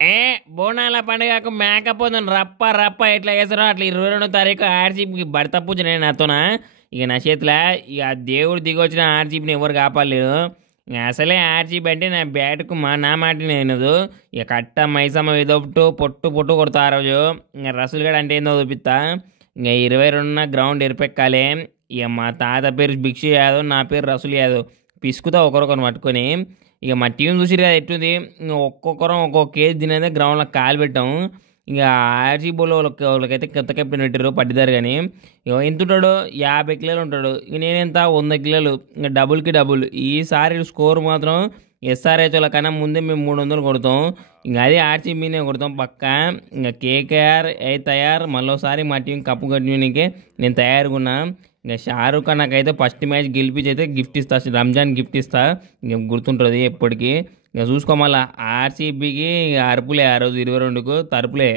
ఏ బోనాల పండుగకు మేకపోతుంది రప్ప రప్ప ఎట్లా చేస్తారో అట్లా 22వ తారీఖు ఆర్జీబీకి భర్త పూజ నేను నాతోనా ఇక నా చేతిలో ఇక ఆ దేవుడు దిగొచ్చిన ఆర్జీబీని ఎవరు కాపాడలేరు. ఇక అసలే ఆర్జీబీ అంటే నా బ్యాట్కు నా మాట వినదు. ఇక కట్ట మైసమ్మ విదొట్టు పొట్టు పొట్టు కొడతా ఆ రోజు. ఇక రసూల్ గడ్ అంటే ఏందో చూపిస్తా. ఇక 22న గ్రౌండ్ ఎరిపెక్కాలి. ఇక మా తాత పేరు భిక్షు యాదవ్, నా పేరు రసూల్ యాదవ్. పిసుకుతా ఒకరొకరు పట్టుకొని. ఇక మా టీం చూసిరు కదా ఎట్టుంది. ఇంకా ఒక్కొక్కరం ఒక్కొక్క కేజీ తినేది గ్రౌండ్లో కాలు పెట్టాం. ఇక ఆర్జీబోలో వాళ్ళకైతే కొత్త కెప్టెన్ పెట్టారు పట్టిదారు. కానీ ఇక ఎంత ఉంటాడు, 50 కిలోలు ఉంటాడు. ఇక నేనెంత 100 కిలోలు. ఇంకా డబుల్కి డబుల్. ఈసారి స్కోర్ మాత్రం ఎస్ఆర్హెచ్ వాళ్ళ కన్నా ముందే మేము 300 కొడతాం. ఇంకా అదే ఆర్సీబీనే కొడతాం పక్క. ఇంకా కేకేఆర్ తయారు మళ్ళీసారి మా టీం కప్పు కట్టడానికి నేను తయారుగా ఉన్నా. ఇంకా షారుఖ్ ఖాన్ నాకైతే ఫస్ట్ మ్యాచ్ గెలిపించి అయితే గిఫ్ట్ ఇస్తా, రంజాన్ గిఫ్ట్ ఇస్తా. ఇంక గుర్తుంటుంది ఎప్పటికీ. ఇక చూసుకో మళ్ళా ఆర్సీబీకి అరుపులే ఆ రోజు 22కు తరుపులే.